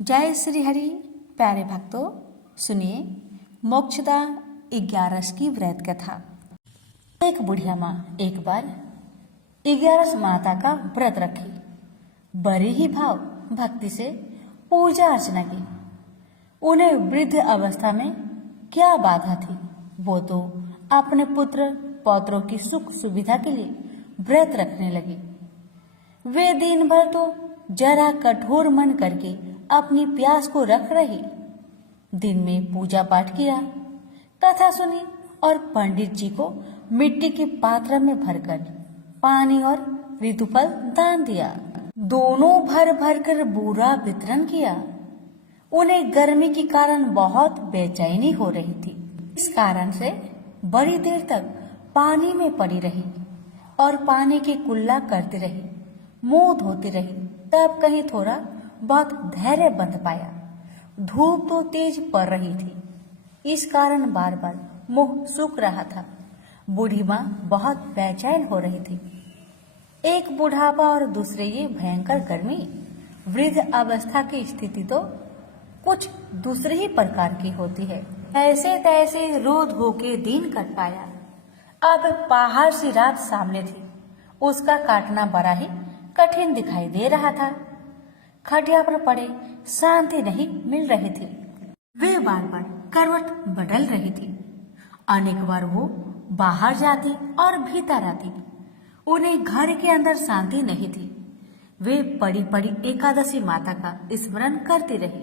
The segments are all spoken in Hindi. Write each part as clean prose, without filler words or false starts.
जय श्री हरि। प्यारे भक्तों, सुनिए मोक्षदा 11 की व्रत कथा। एक बुढ़िया माँ एक बार 11 माता का व्रत रखी। बड़े ही भाव भक्ति से पूजा अर्चना की। उन्हें वृद्ध अवस्था में क्या बाधा थी, वो तो अपने पुत्र पौत्रों की सुख सुविधा के लिए व्रत रखने लगी। वे दिन भर तो जरा कठोर मन करके अपनी प्यास को रख रही। दिन में पूजा पाठ किया, कथा सुनी और पंडित जी को मिट्टी के पात्र में भरकर पानी और ऋतुफल दान दिया। दोनों भर भर कर बूरा वितरण किया। उन्हें गर्मी के कारण बहुत बेचैनी हो रही थी। इस कारण से बड़ी देर तक पानी में पड़ी रही और पानी की कुल्ला करती रही, मुंह धोती रही। तब कहीं थोड़ा बहुत धैर्य बंध पाया। धूप तो तेज पड़ रही थी, इस कारण बार बार मुंह सूख रहा था। बूढ़ी माँ बहुत बेचैन हो रही थी। एक बुढ़ापा और दूसरे ये भयंकर गर्मी। वृद्ध अवस्था की स्थिति तो कुछ दूसरे ही प्रकार की होती है। ऐसे तैसे रो धो के दिन कट पाया। अब पहाड़ सी रात सामने थी, उसका काटना बड़ा ही कठिन दिखाई दे रहा था। खटिया पर पड़े शांति नहीं मिल रही थी। वे बार बार करवट बदल रही थी। अनेक बार वो बाहर जाती और भीतर आती। उन्हें घर के अंदर शांति नहीं थी। वे पड़ी पड़ी एकादशी माता का स्मरण करती रही।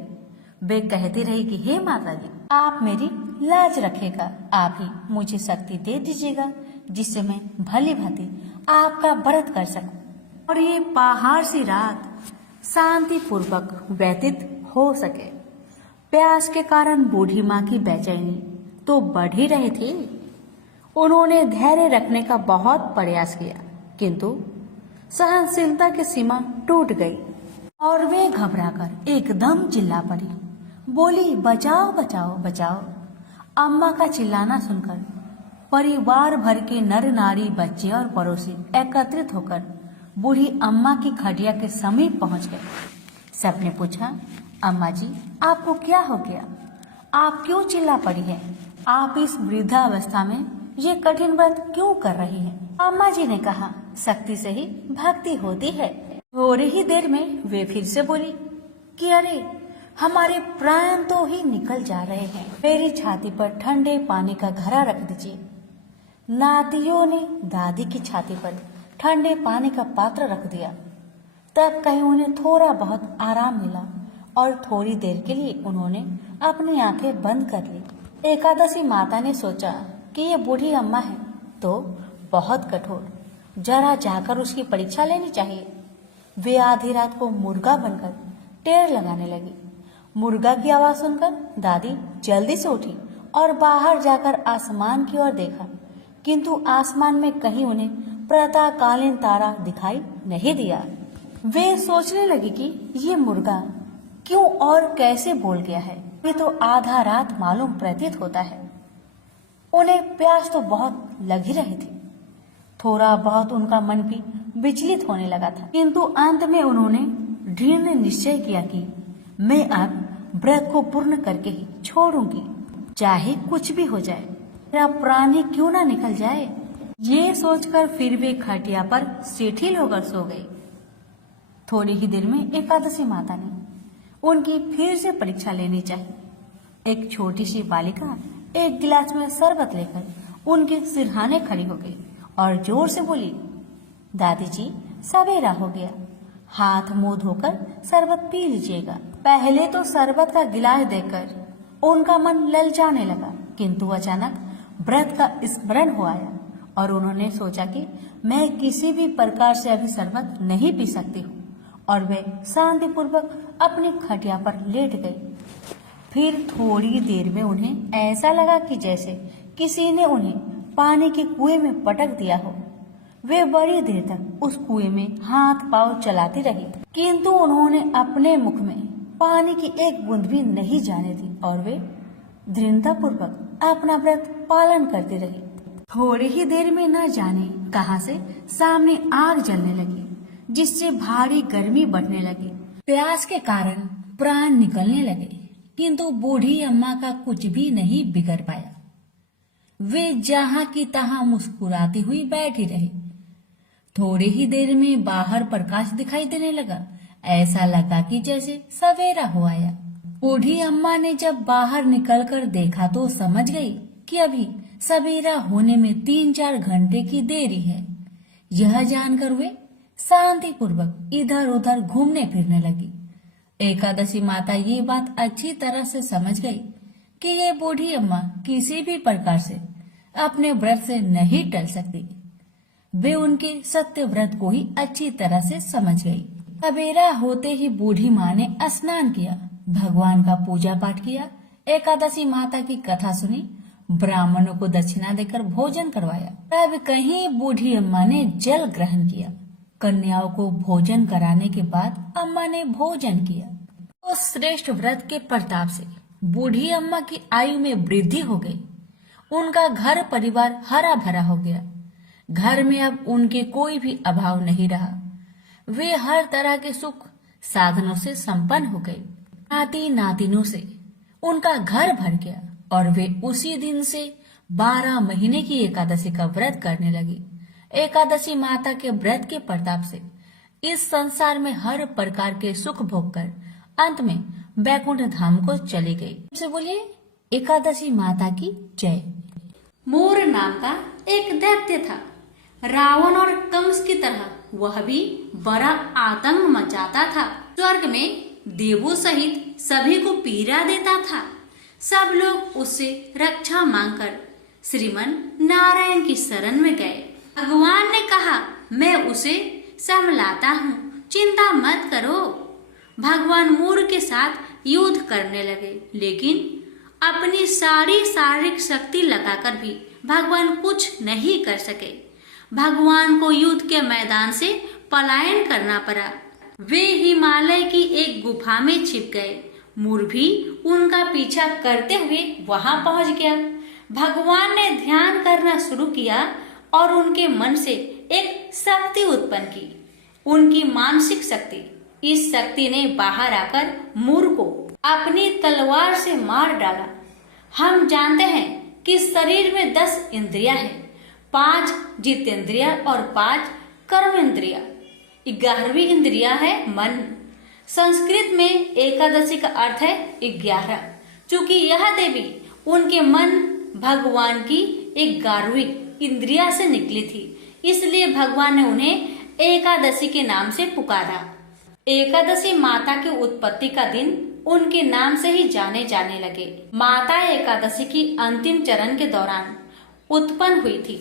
वे कहती रही कि हे माता जी, आप मेरी लाज रखेगा, आप ही मुझे शक्ति दे दीजिएगा जिससे मैं भली भांति आपका व्रत कर सकूं और ये पहाड़ सी रात शांति पूर्वक व्यतीत हो सके। प्यास के कारण बूढ़ी माँ की बेचैनी तो बढ़ ही रही थी। उन्होंने धैर्य रखने का बहुत प्रयास किया, किंतु सहनशीलता की सीमा टूट गई और वे घबराकर एकदम चिल्ला पड़ी। बोली, बचाओ बचाओ बचाओ। अम्मा का चिल्लाना सुनकर परिवार भर के नर नारी, बच्चे और पड़ोसी एकत्रित होकर बूढ़ी अम्मा की खटिया के समीप पहुंच गए। सबने पूछा, अम्मा जी, आपको क्या हो गया? आप क्यों चिल्ला पड़ी हैं? आप इस वृद्धावस्था में ये कठिन व्रत क्यों कर रही हैं? अम्मा जी ने कहा, शक्ति से ही भक्ति होती है। थोड़ी ही देर में वे फिर से बोली कि अरे, हमारे प्राण तो ही निकल जा रहे हैं। मेरी छाती पर ठंडे पानी का घड़ा रख दीजिए। नातियों ने दादी की छाती पर ठंडे पानी का पात्र रख दिया। तब कहीं उन्हें थोड़ा बहुत आराम मिला और थोड़ी देर के लिए उन्होंने अपनी आंखें बंद कर ली। एकादशी माता ने सोचा कि ये बूढ़ी अम्मा है तो बहुत कठोर, जरा जाकर उसकी परीक्षा लेनी चाहिए। वे आधी रात को मुर्गा बनकर टेर लगाने लगी। मुर्गा की आवाज सुनकर दादी जल्दी से उठी और बाहर जाकर आसमान की ओर देखा, किंतु आसमान में कहीं उन्हें प्रातःकालीन तारा दिखाई नहीं दिया। वे सोचने लगी कि ये मुर्गा क्यों और कैसे बोल गया है। ये तो आधा रात मालूम प्रतीत होता है। उन्हें प्यास तो बहुत लग ही रही थी। थोड़ा बहुत उनका मन भी विचलित होने लगा था, किंतु अंत में उन्होंने दृढ़ निश्चय किया कि मैं अब व्रत को पूर्ण करके ही छोड़ूंगी, चाहे कुछ भी हो जाए, मेरा प्राण ही क्यों ना निकल जाए। ये सोचकर फिर वे खटिया पर शिथिल होकर सो गई। थोड़ी ही देर में एकादशी माता ने उनकी फिर से परीक्षा लेनी चाहिए। एक छोटी सी बालिका एक गिलास में शरबत लेकर उनके सिरहाने खड़ी हो गई और जोर से बोली, दादी जी, सवेरा हो गया, हाथ मुंह धोकर शरबत पी लीजिएगा। पहले तो शरबत का गिलास देखकर उनका मन ललचाने लगा, किंतु अचानक व्रत का स्मरण हो आया और उन्होंने सोचा कि मैं किसी भी प्रकार से अभी शरबत नहीं पी सकती हूँ और वे शांतिपूर्वक अपनी खटिया पर लेट गई। फिर थोड़ी देर में उन्हें ऐसा लगा कि जैसे किसी ने उन्हें पानी के कुएं में पटक दिया हो। वे बड़ी देर तक उस कुएं में हाथ पांव चलाती रही, किंतु उन्होंने अपने मुख में पानी की एक बूंद भी नहीं जाने दी और वे दृढ़तापूर्वक अपना व्रत पालन करती रही। थोड़ी ही देर में न जाने कहां से सामने आग जलने लगी, जिससे भारी गर्मी बढ़ने लगी। प्यास के कारण प्राण निकलने लगे, किंतु बूढ़ी अम्मा का कुछ भी नहीं बिगड़ पाया। वे जहां की तहां मुस्कुराती हुई बैठी रही। थोड़ी ही देर में बाहर प्रकाश दिखाई देने लगा। ऐसा लगा कि जैसे सवेरा हो आया। बूढ़ी अम्मा ने जब बाहर निकलकर देखा तो समझ गई कि अभी सवेरा होने में 3-4 घंटे की देरी है। यह जानकर वे शांतिपूर्वक इधर उधर घूमने फिरने लगी। एकादशी माता ये बात अच्छी तरह से समझ गई कि ये बूढ़ी अम्मा किसी भी प्रकार से अपने व्रत से नहीं टल सकती। वे उनके सत्य व्रत को ही अच्छी तरह से समझ गई। सवेरा होते ही बूढ़ी माँ ने स्नान किया, भगवान का पूजा पाठ किया, एकादशी माता की कथा सुनी, ब्राह्मणों को दक्षिणा देकर भोजन करवाया। तब कहीं बूढ़ी अम्मा ने जल ग्रहण किया। कन्याओं को भोजन कराने के बाद अम्मा ने भोजन किया। उस श्रेष्ठ व्रत के प्रताप से बूढ़ी अम्मा की आयु में वृद्धि हो गई। उनका घर परिवार हरा भरा हो गया। घर में अब उनके कोई भी अभाव नहीं रहा। वे हर तरह के सुख साधनों से संपन्न हो गए। नाती नातिनों से उनका घर भर गया और वे उसी दिन से 12 महीने की एकादशी का व्रत करने लगी। एकादशी माता के व्रत के प्रताप से इस संसार में हर प्रकार के सुख भोग कर अंत में बैकुंठ धाम को चली गई। से बोलिए एकादशी माता की जय। मोर नाम का एक दैत्य था। रावण और कंस की तरह वह भी बड़ा आतंक मचाता था। स्वर्ग में देवों सहित सभी को पीड़ा देता था। सब लोग उससे रक्षा मांगकर श्रीमन नारायण की शरण में गए। भगवान ने कहा, मैं उसे संभलाता हूँ, चिंता मत करो। भगवान मोर के साथ युद्ध करने लगे, लेकिन अपनी सारी शारीरिक शक्ति लगाकर भी भगवान कुछ नहीं कर सके। भगवान को युद्ध के मैदान से पलायन करना पड़ा। वे हिमालय की एक गुफा में छिप गए। मोर भी उनका पीछा करते हुए वहां पहुंच गया। भगवान ने ध्यान करना शुरू किया और उनके मन से एक शक्ति उत्पन्न की, उनकी मानसिक शक्ति। इस शक्ति ने बाहर आकर मोर को अपनी तलवार से मार डाला। हम जानते हैं कि शरीर में 10 इंद्रियां हैं, 5 जितेंद्रिया और 5 कर्म इंद्रिया। 11वीं इंद्रिया है मन। संस्कृत में एकादशी का अर्थ है 11। चूंकि यह देवी उनके मन भगवान की 11वीं इंद्रिया से निकली थी, इसलिए भगवान ने उन्हें एकादशी के नाम से पुकारा। एकादशी माता की उत्पत्ति का दिन उनके नाम से ही जाने जाने लगे। माता एकादशी की अंतिम चरण के दौरान उत्पन्न हुई थी।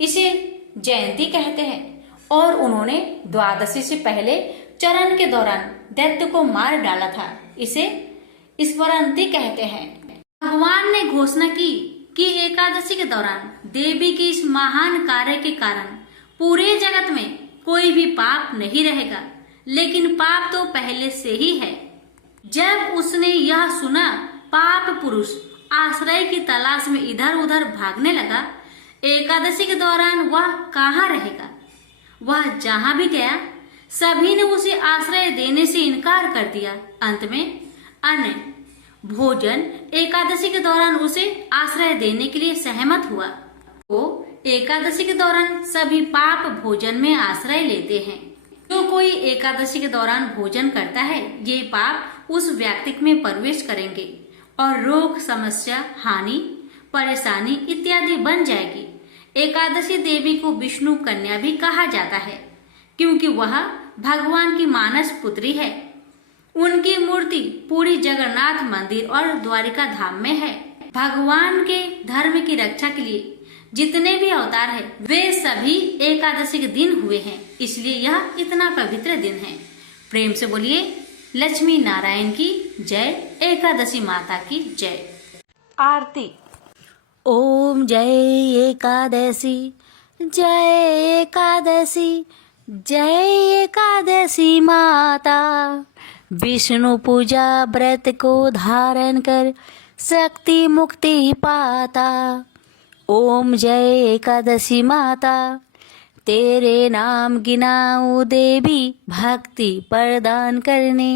इसे जयंती कहते हैं और उन्होंने द्वादशी से पहले चरण के दौरान दैत्य को मार डाला था। इसे स्मरणती कहते हैं। भगवान ने घोषणा की कि एकादशी के दौरान देवी के इस महान कार्य के कारण पूरे जगत में कोई भी पाप नहीं रहेगा, लेकिन पाप तो पहले से ही है। जब उसने यह सुना, पाप पुरुष आश्रय की तलाश में इधर उधर भागने लगा। एकादशी के दौरान वह कहाँ रहेगा? वह जहाँ भी गया, सभी ने उसे आश्रय देने से इनकार कर दिया। अंत में अन्न भोजन एकादशी के दौरान उसे आश्रय देने के लिए सहमत हुआ। वो एकादशी के दौरान सभी पाप भोजन में आश्रय लेते हैं। जो कोई एकादशी के दौरान भोजन करता है, ये पाप उस व्यक्ति में प्रवेश करेंगे और रोग, समस्या, हानि, परेशानी इत्यादि बन जाएगी। एकादशी देवी को विष्णु कन्या भी कहा जाता है, क्योंकि वह भगवान की मानस पुत्री है। उनकी मूर्ति पूरी जगन्नाथ मंदिर और द्वारिका धाम में है। भगवान के धर्म की रक्षा के लिए जितने भी अवतार है, वे सभी एकादशी के दिन हुए हैं, इसलिए यह इतना पवित्र दिन है। प्रेम से बोलिए लक्ष्मी नारायण की जय, एकादशी माता की जय। आरती। ओम जय एकादशी, जय एकादशी, जय एकादशी माता। विष्णु पूजा व्रत को धारण कर शक्ति मुक्ति पाता। ओम जय एकादशी माता, तेरे नाम गिनाऊं देवी भक्ति प्रदान करने।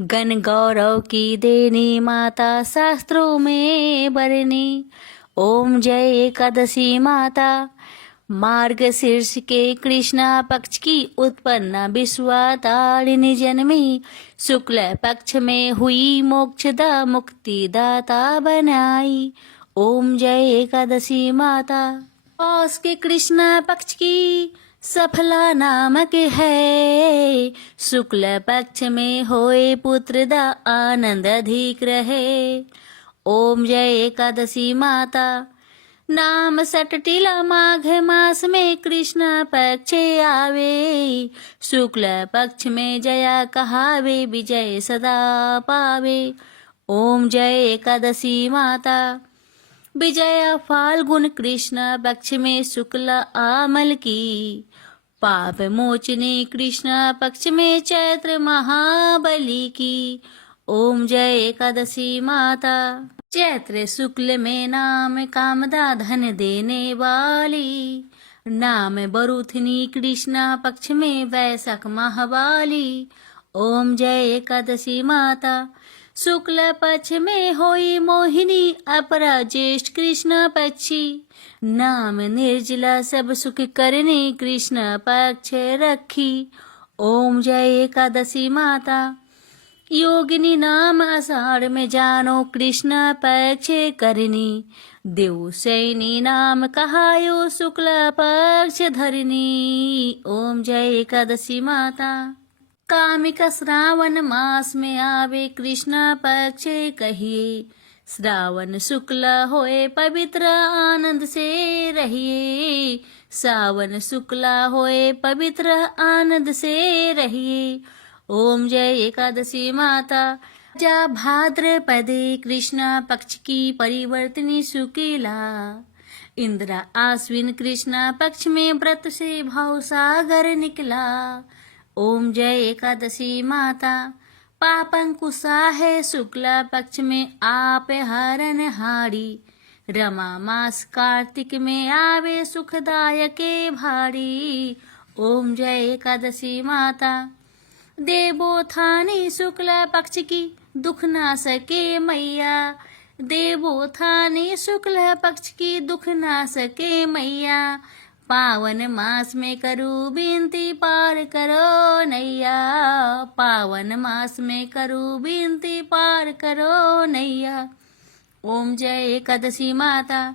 गण गौरव की देनी माता शास्त्रों में बरनी। ओम जय एकादशी माता। मार्गशीर्ष के कृष्णा पक्ष की उत्पन्ना विश्वातारिणी जन्मी। शुक्ल पक्ष में हुई मोक्षदा मुक्तिदाता बनाई। ओम जय एकादशी माता। पौष के कृष्णा पक्ष की सफला नामक है। शुक्ल पक्ष में होए पुत्र दा आनंद अधिक रहे। ओम जय एकादशी माता। नाम सटटिला माघ मास में कृष्ण पक्ष आवे। शुक्ल पक्ष में जया कहावे विजय सदा पावे। ओम जय एकादशी माता। विजया फाल्गुन कृष्ण पक्ष में शुक्ल आमल की। पाप मोचनी कृष्ण पक्ष में चैत्र महाबली की। ओम जय एकादशी माता। चैत्र शुक्ल में नाम कामदा धन देने वाली। नाम बरुथनी कृष्ण पक्ष में वैशाख महावाली। ओम जय एकादशी माता। शुक्ल पक्ष में होई मोहिनी अपरा ज्येष्ठ कृष्ण पक्षी। नाम निर्जला सब सुख करने कृष्ण पक्ष रखी। ओम जय एकादशी माता। योगिनी नाम आषाढ़ में जानो कृष्ण पक्ष करनी। देव सैनी नाम कहायो शुक्ल पक्ष धरनी। ओम जय एकादशी माता। कामिका श्रावण मास में आवे कृष्ण पक्ष कहिए। श्रावण शुक्ल होए पवित्र आनंद से रहिए। सावन शुक्ल होए पवित्र आनंद से रहिए। ओम जय एकादशी माता। जा भाद्रपदे कृष्ण पक्ष की परिवर्तनी शुक्ला। इंद्रा आश्विन कृष्ण पक्ष में व्रत से भाव सागर निकला। ओम जय एकादशी माता। पापंकुशा है शुक्ला पक्ष में आप हरण हारी। रमा मास कार्तिक में आवे सुखदायक भारी। ओम जय एकादशी माता। देवोत्थानी शुक्ल पक्ष की दुख ना सके मैया। देवोत्थानी शुक्ल पक्ष की दुख ना सके मैया। पावन मास में करूँ विनती पार करो नैया। पावन मास में करूँ विनती पार करो नैया। ओम जय एकादशी माता।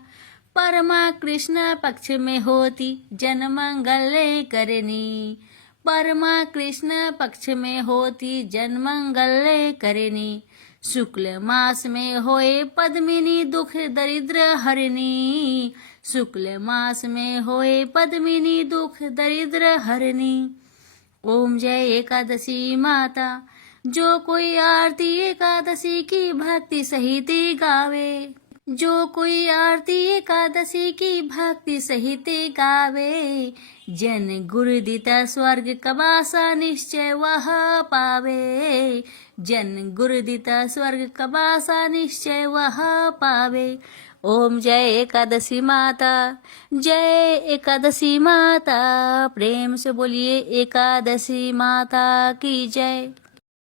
परमा कृष्ण पक्ष में होती जन मंगल करनी। परमा कृष्ण पक्ष में होती जन मंगल करनी। शुक्ल मास में होए पद्मिनी दुख दरिद्र हरनी। शुक्ल मास में होए पद्मिनी दुख दरिद्र हरनी। ओम जय एकादशी माता। जो कोई आरती एकादशी की भक्ति सहित गावे। जो कोई आरती एकादशी की भक्ति सहित गावे। जन गुरु दिता स्वर्ग कबासा निश्चय वह पावे। जन गुरु दिता स्वर्ग कबासा निश्चय वह पावे। ओम जय एकादशी माता। जय एकादशी माता। प्रेम से बोलिए एकादशी माता की जय।